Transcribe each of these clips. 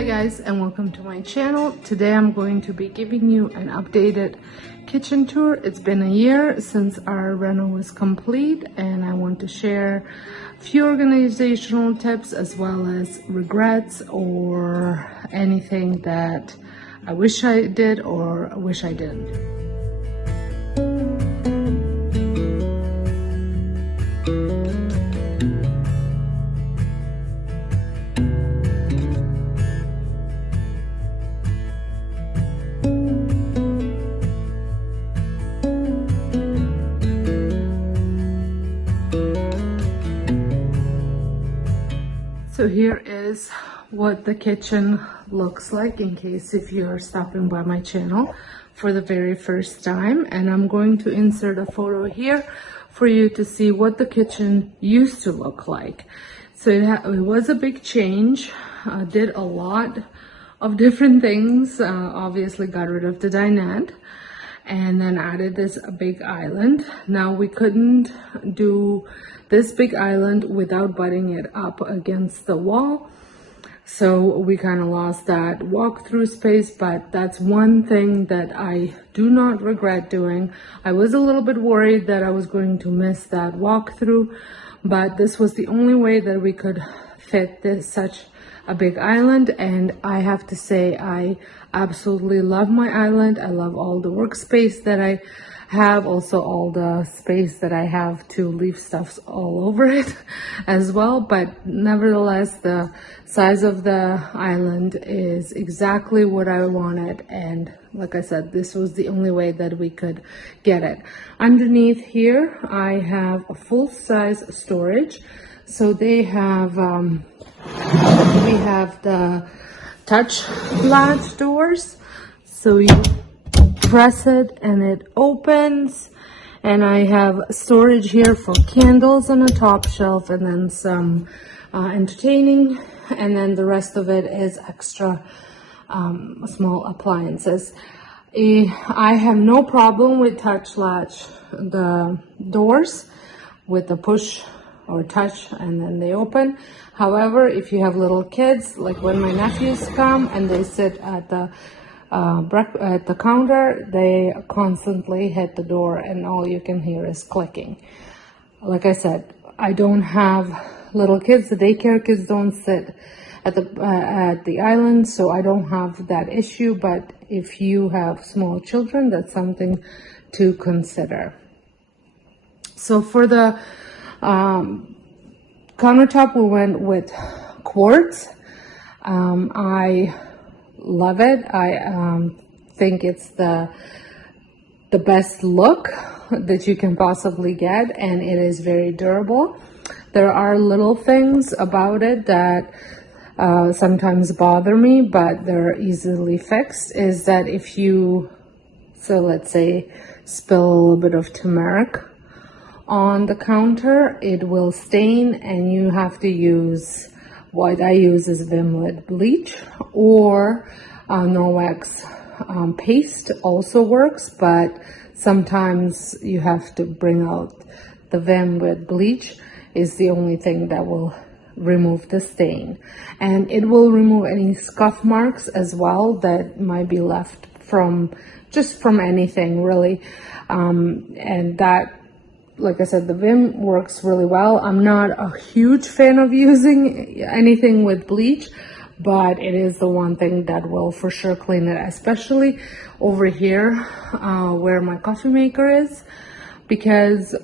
Hi guys, and welcome to my channel. Today I'm going to be giving you an updated kitchen tour. It's been a year since our Reno was complete, and I want to share a few organizational tips as well as regrets or anything that I wish I did or wish I didn't. So here is what the kitchen looks like in case if you're stopping by my channel for the very first time. And I'm going to insert a photo here for you to see what the kitchen used to look like. So it was a big change. Did a lot of different things. Obviously got rid of the dinette and then added this big island. Now we couldn't do this big island without butting it up against the wall, so we kind of lost that walk-through space, but that's one thing that I do not regret doing. I was a little bit worried that I was going to miss that walk-through, but this was the only way that we could fit such a big island. And I have to say, I absolutely love my island. I love all the workspace that I have, also all the space that I have to leave stuff all over it as well. But nevertheless, the size of the island is exactly what I wanted, and like I said, this was the only way that we could get it. Underneath here I have a full-size storage. So they have we have the touch latch doors, so you press it and it opens, and I have storage here for candles on the top shelf, and then some entertaining, and then the rest of it is extra small appliances. I have no problem with touch latch the doors with the push or touch and then they open. However, if you have little kids, like when my nephews come and they sit at the counter, they constantly hit the door and all you can hear is clicking. Like I said, I don't have little kids. The daycare kids don't sit at the island, so I don't have that issue. But if you have small children, that's something to consider. So for the countertop, we went with quartz. I love it. I think it's the best look that you can possibly get, and it is very durable. There are little things about it that sometimes bother me, but they're easily fixed. Is that if you, so let's say, spill a little bit of turmeric on the counter, it will stain, and you have to use, what I use is Vim bleach, or Norwex paste also works, but sometimes you have to bring out the Vim with bleach is the only thing that will remove the stain, and it will remove any scuff marks as well that might be left from anything really, and that, like I said, the Vim works really well. I'm not a huge fan of using anything with bleach, but it is the one thing that will for sure clean it, especially over here where my coffee maker is, because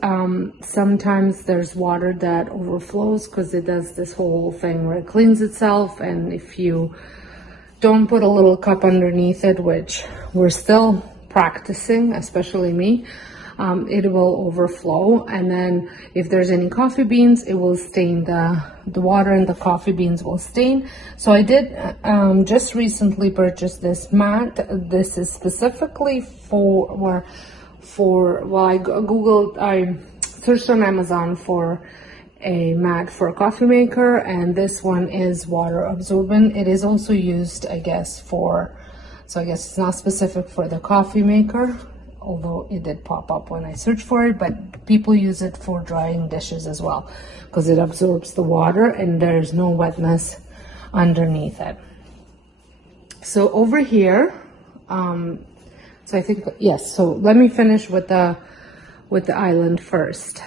sometimes there's water that overflows because it does this whole thing where it cleans itself, and if you don't put a little cup underneath it, which we're still practicing, especially me, it will overflow, and then if there's any coffee beans, it will stain the water, and the coffee beans will stain. So I did just recently purchase this mat. This is specifically for well, I searched on Amazon for a mat for a coffee maker, and this one is water absorbent. It is also used, I guess, so I guess it's not specific for the coffee maker, although it did pop up when I searched for it, but people use it for drying dishes as well because it absorbs the water and there's no wetness underneath it. So over here, so I think, yes, so let me finish with the island first.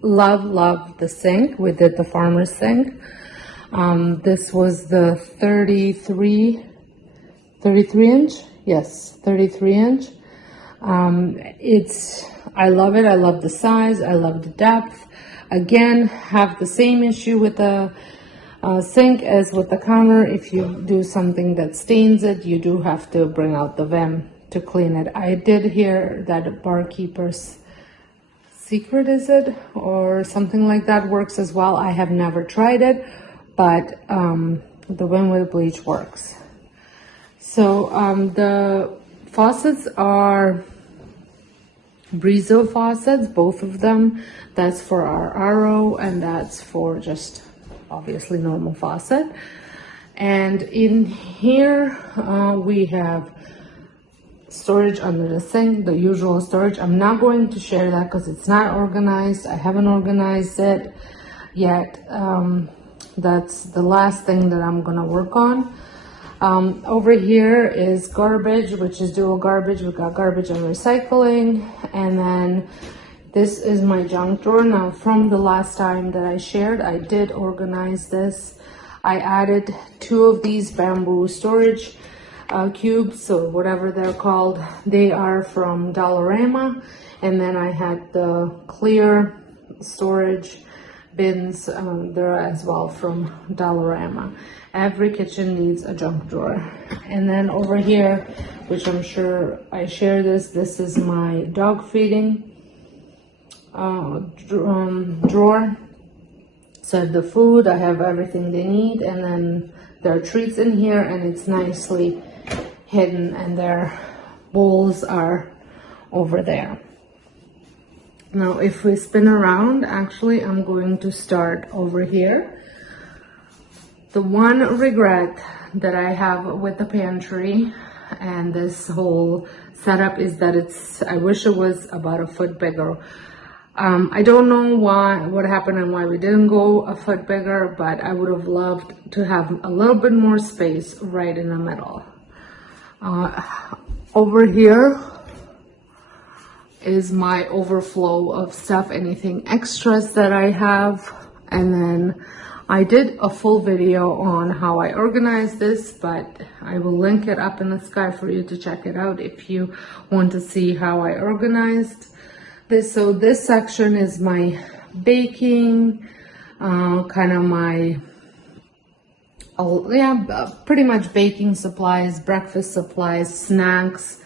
Love the sink. We did the farmer's sink. This was the 33 inch. Yes, 33 inch. I love it. I love the size. I love the depth. Again, have the same issue with the sink as with the counter. If you do something that stains it, you do have to bring out the Vim to clean it. I did hear that Barkeeper's Secret, is it, or something like that, works as well. I have never tried it, but the Vim with bleach works. So the faucets are Brizo faucets, both of them. That's for our RO, and that's for just obviously normal faucet. And in here we have storage under the sink, the usual storage. I'm not going to share that because it's not organized. I haven't organized it yet. That's the last thing that I'm gonna work on. Over here is garbage, which is dual garbage. We got garbage and recycling, and then this is my junk drawer. Now, from the last time that I shared, I did organize this. I added 2 of these bamboo storage cubes, so whatever they're called. They are from Dollarama, and then I had the clear storage bins. They're as well from Dollarama. Every kitchen needs a junk drawer. And then over here, which I'm sure I share this is my dog feeding drawer. So the food, I have everything they need, and then there are treats in here, and it's nicely hidden, and their bowls are over there. Now, if we spin around, actually, I'm going to start over here. The one regret that I have with the pantry and this whole setup is that I wish it was about a foot bigger. I don't know what happened and why we didn't go a foot bigger, but I would have loved to have a little bit more space right in the middle. Over here is my overflow of stuff, anything extras that I have. And then I did a full video on how I organized this, but I will link it up in the sky for you to check it out if you want to see how I organized this. So this section is my baking, kind of my, pretty much baking supplies, breakfast supplies, snacks,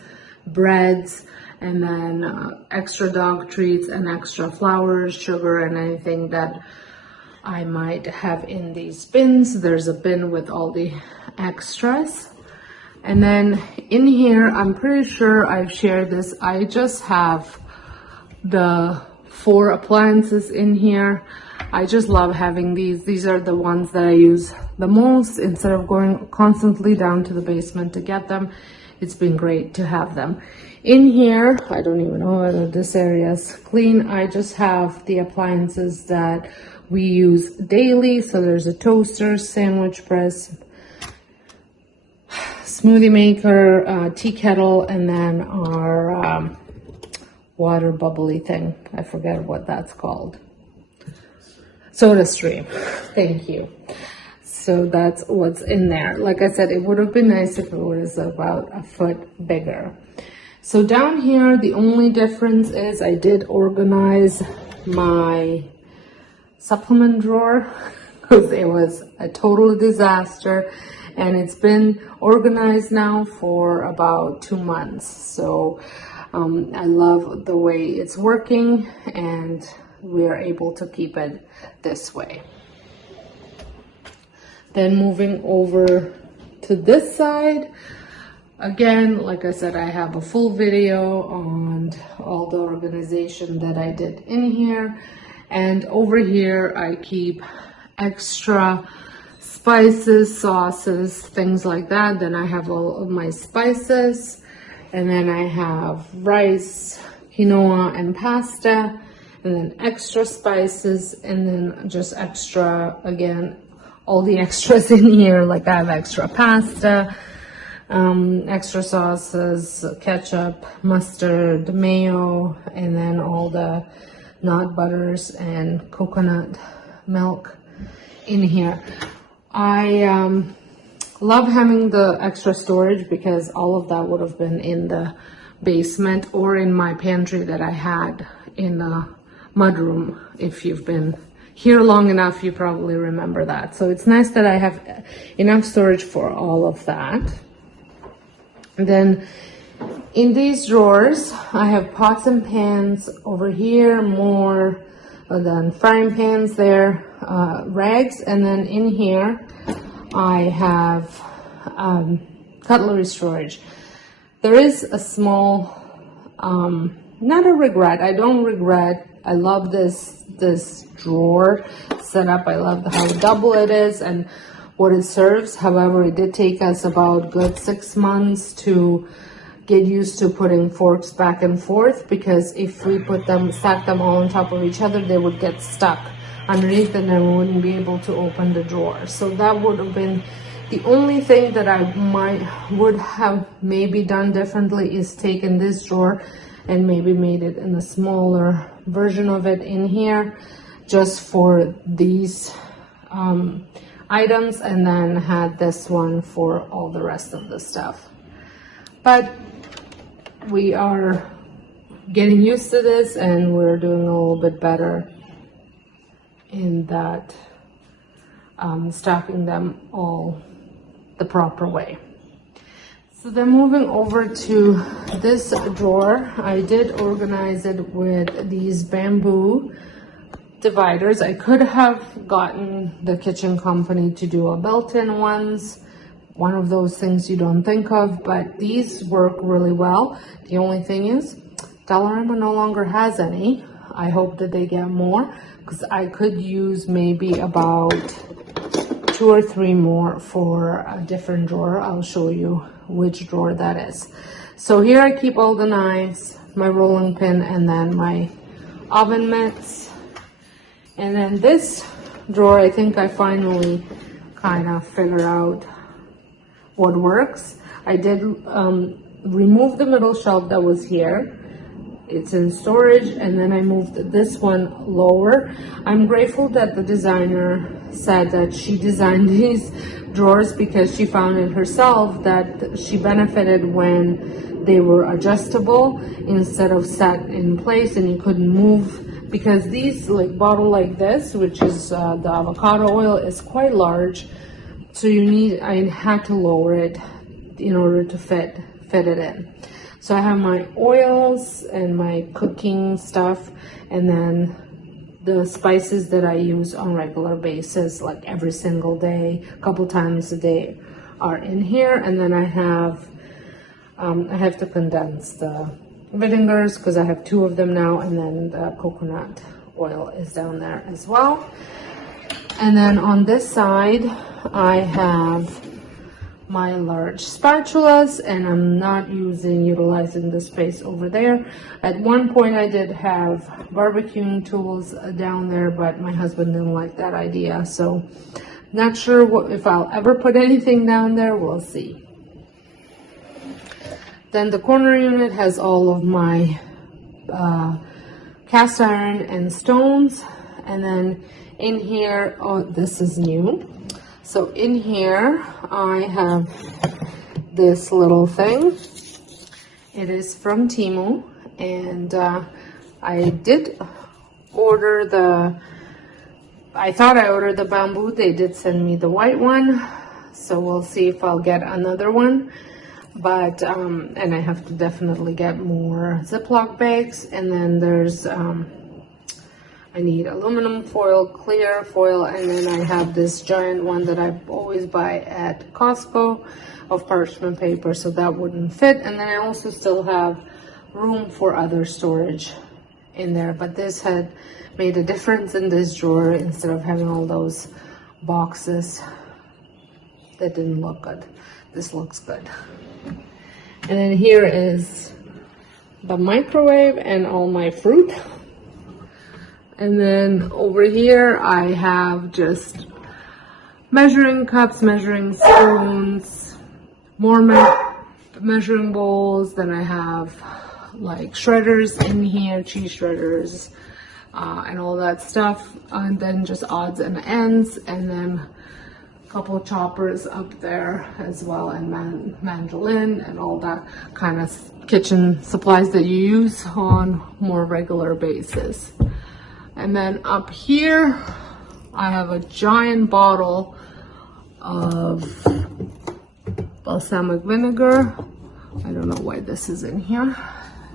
breads, and then extra dog treats and extra flowers, sugar, and anything that I might have in these bins. There's a bin with all the extras. And then in here, I'm pretty sure I've shared this. I just have the 4 appliances in here. I just love having these. These are the ones that I use the most. Instead of going constantly down to the basement to get them, it's been great to have them. In here, I don't even know whether this area is clean. I just have the appliances that we use daily. So there's a toaster, sandwich press, smoothie maker, tea kettle, and then our water bubbly thing. I forget what that's called. Soda stream. Thank you. So that's what's in there. Like I said, it would have been nice if it was about a foot bigger. So down here, the only difference is I did organize my supplement drawer because it was a total disaster, and it's been organized now for about 2 months. So I love the way it's working, and we are able to keep it this way. Then moving over to this side, again, like I said, I have a full video on all the organization that I did in here. And over here, I keep extra spices, sauces, things like that. Then I have all of my spices. And then I have rice, quinoa, and pasta. And then extra spices. And then just extra, again, all the extras in here. Like I have extra pasta, extra sauces, ketchup, mustard, mayo, and then all the nut butters and coconut milk in here. I love having the extra storage because all of that would have been in the basement or in my pantry that I had in the mudroom. If you've been here long enough, you probably remember that. So it's nice that I have enough storage for all of that. And then in these drawers, I have pots and pans over here, more than frying pans there, rags, and then in here I have cutlery storage. There is a small, not a regret. I don't regret. I love this drawer setup. I love how double it is and what it serves. However, it did take us about good 6 months to get used to putting forks back and forth, because if we stack them all on top of each other, they would get stuck underneath and then we wouldn't be able to open the drawer. So that would have been the only thing that I would have maybe done differently, is taken this drawer and maybe made it in a smaller version of it in here just for these items, and then had this one for all the rest of the stuff. But we are getting used to this and we're doing a little bit better in that, stocking them all the proper way. So then moving over to this drawer, I did organize it with these bamboo dividers. I could have gotten the kitchen company to do a built-in ones, one of those things you don't think of, but these work really well. The only thing is, Dollarama no longer has any. I hope that they get more, because I could use maybe about 2 or 3 more for a different drawer. I'll show you which drawer that is. So here I keep all the knives, my rolling pin, and then my oven mitts. And then this drawer, I think I finally kind of figured out what works. I did remove the middle shelf that was here. It's in storage, and then I moved this one lower. I'm grateful that the designer said that she designed these drawers because she found it herself that she benefited when they were adjustable instead of set in place and you couldn't move, because these bottle like this, which is the avocado oil, is quite large, so I had to lower it in order to fit it in. So I have my oils and my cooking stuff, and then the spices that I use on a regular basis, like every single day, a couple times a day, are in here. And then I have to condense the vinegars because I have 2 of them now, and then the coconut oil is down there as well. And then on this side, I have my large spatulas, and I'm not utilizing the space over there. At one point I did have barbecuing tools down there, but my husband didn't like that idea, so not sure if I'll ever put anything down there. We'll see. Then the corner unit has all of my cast iron and stones, and then in here, oh, this is new. So in here, I have this little thing. It is from Temu, and I did order I thought I ordered the bamboo. They did send me the white one, so we'll see if I'll get another one. But, and I have to definitely get more Ziploc bags, and then there's, I need aluminum foil, clear foil, and then I have this giant one that I always buy at Costco of parchment paper, so that wouldn't fit. And then I also still have room for other storage in there, but this had made a difference in this drawer instead of having all those boxes that didn't look good. This looks good. And then here is the microwave and all my fruit. And then over here I have just measuring cups, measuring spoons, more measuring bowls. Then I have like shredders in here, cheese shredders, and all that stuff. And then just odds and ends, and then couple of choppers up there as well, and mandolin and all that kind of kitchen supplies that you use on more regular basis. And then up here I have a giant bottle of balsamic vinegar. I don't know why this is in here.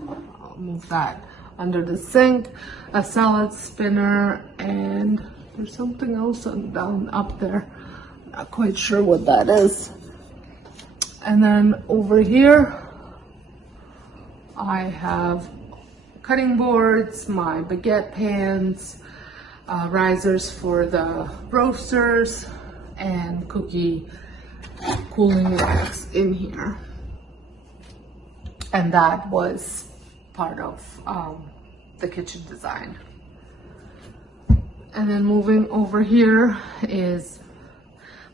I'll move that under the sink. A salad spinner, and there's something else down up there. Not quite sure what that is. And then over here I have cutting boards, my baguette pans, risers for the roasters, and cookie cooling racks in here. And that was part of the kitchen design. And then moving over here is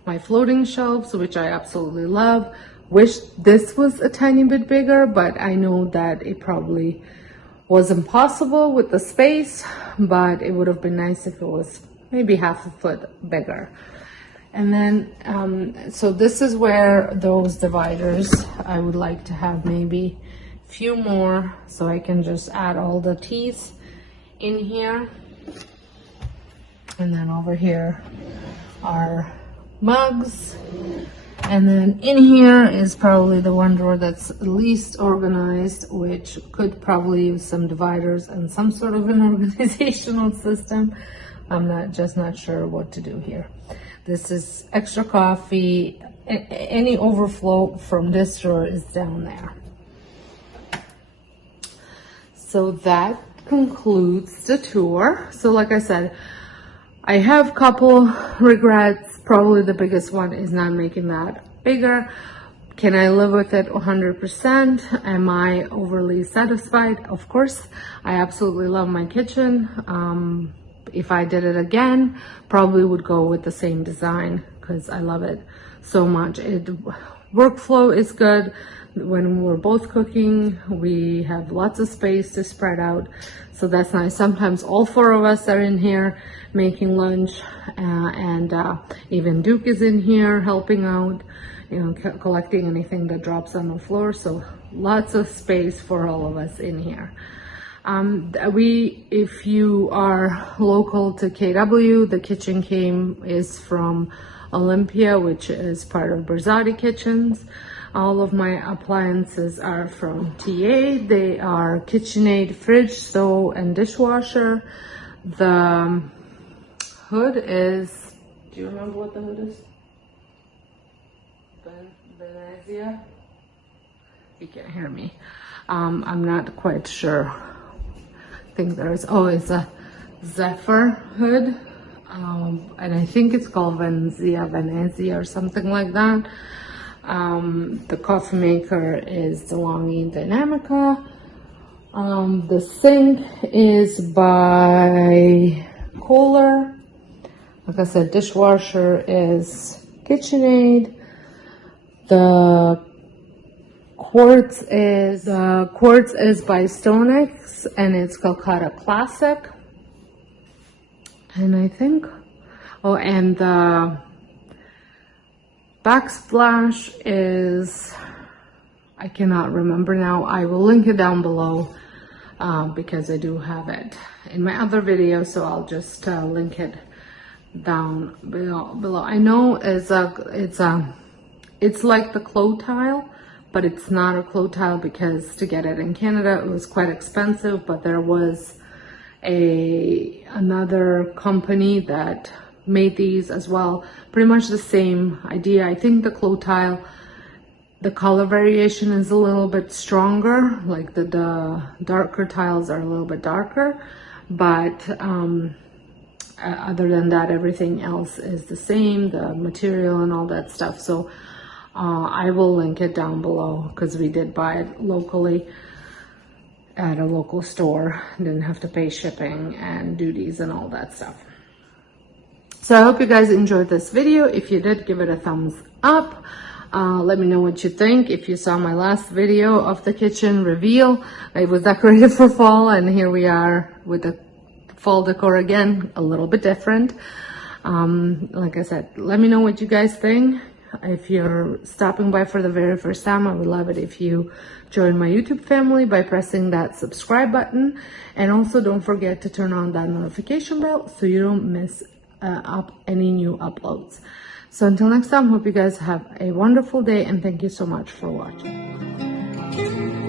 my floating shelves, which I absolutely love. Wish this was a tiny bit bigger, but I know that it probably wasn't possible with the space, but it would have been nice if it was maybe half a foot bigger. And then, so this is where those dividers, I would like to have maybe a few more, so I can just add all the teas in here. And then over here are mugs, and then in here is probably the one drawer that's least organized, which could probably use some dividers and some sort of an organizational system. I'm not sure what to do here. This is extra coffee. Any overflow from this drawer is down there. So that concludes the tour. So like I said, I have a couple regrets. Probably the biggest one is not making that bigger. Can I live with it 100%? Am I overly satisfied? Of course. I absolutely love my kitchen. If I did it again, probably would go with the same design because I love it so much. Workflow is good. When we're both cooking, we have lots of space to spread out, so that's nice. Sometimes all four of us are in here making lunch, and even Duke is in here helping out, collecting anything that drops on the floor, so lots of space for all of us in here. If you are local to KW, the KitchenCame is from Olympia, which is part of Berzati Kitchens. All of my appliances are from TA. They are KitchenAid fridge, stove, and dishwasher. The hood is, do you remember what the hood is? Venezia? You can't hear me. I'm not quite sure. I think there's, it's a Zephyr hood. And I think it's called Venezia or something like that. The coffee maker is DeLonghi Dynamica. The sink is by Kohler. Like I said, dishwasher is KitchenAid. The quartz is by Stonex, and it's Calcutta Classic. And I think, and the backsplash is, I cannot remember now. I will link it down below because I do have it in my other video, so I'll just link it down below. I know it's like the Clo tile, but it's not a Clo tile because to get it in Canada it was quite expensive, but there was another company that made these as well. Pretty much the same idea. I think the Clo tile, the color variation is a little bit stronger, like the darker tiles are a little bit darker, but other than that, everything else is the same, the material and all that stuff. So I will link it down below because we did buy it locally at a local store. Didn't have to pay shipping and duties and all that stuff. So I hope you guys enjoyed this video. If you did, give it a thumbs up. Let me know what you think. If you saw my last video of the kitchen reveal, it was decorated for fall, and here we are with the fall decor again, a little bit different. Like I said, let me know what you guys think. If you're stopping by for the very first time, I would love it if you join my YouTube family by pressing that subscribe button. And also don't forget to turn on that notification bell so you don't miss any new uploads. So until next time, hope you guys have a wonderful day, and thank you so much for watching.